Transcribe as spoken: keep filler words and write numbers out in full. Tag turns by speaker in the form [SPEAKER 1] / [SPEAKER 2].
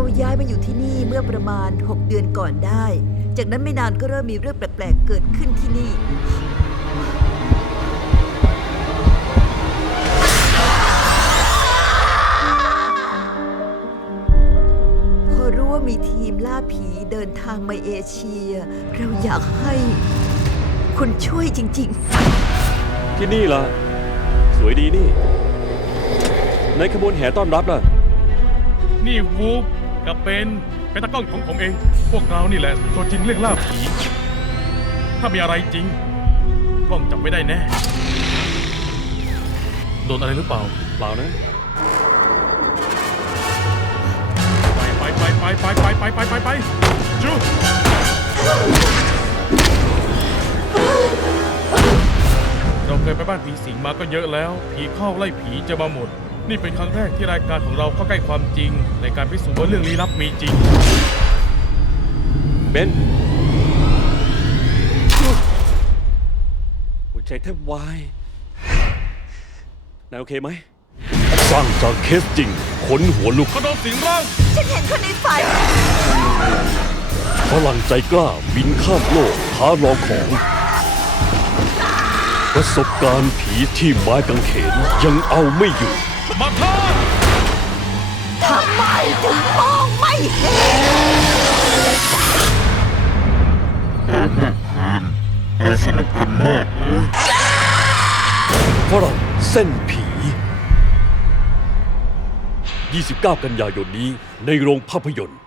[SPEAKER 1] ย้ายมาอยู่ที่นี่เมื่อประมาณหกเดือนก่อนได้ จากนั้นไม่นานก็เริ่มมีเรื่องแปลกๆเกิดขึ้นที่นี่ พอรู้ว่ามีทีมล่าผีเดินทางมาเอเชีย เราอยากให้คุณช่วยจริงๆ
[SPEAKER 2] ที่นี่ล่ะ สวยดีนี่ ในขบวนแห่ต้อนรับล่ะ
[SPEAKER 3] นี่วูฟกับเป็นเป็นตากล้องของผมเอง พวกเรานี่แหละตัวจริงเรื่องล่าผี ถ้ามีอะไรจริงกล้องจับไม่ได้แน่ โดนอะไรหรือเปล่า
[SPEAKER 2] เปล่านะ
[SPEAKER 3] ไปไปไปไปไปไปไปไปไปไปจูเราเคยไปบ้านผีสิงมาก็เยอะแล้ว ผีเข้าไล่ผีจะมาหมด นี่เป็นครั้งแรกที่รายการของเราเข้าใกล้ความจริง ในการพิสูจน์ว่าเรื่องลี้ลับมีจริง
[SPEAKER 2] เบนหัวใจแทบวายนายโอเคไหม
[SPEAKER 4] สร้างจากเคสจริงขนหัวลุก
[SPEAKER 3] เขาโดนสิงร่าง
[SPEAKER 1] ฉันเห็นคนในฝัน
[SPEAKER 4] ฝรั่งใจกล้าบินข้ามโลกท้าลองของ ประสบการณ์ผีที่ไม้กางเขนยังเอาไม่อยู่
[SPEAKER 3] มาท่า
[SPEAKER 1] ทำไมถึงมองไม่เห็น
[SPEAKER 4] ฝรั่งเส้นผี ยี่สิบเก้า กันยายนนี้ในโรงภาพยนตร์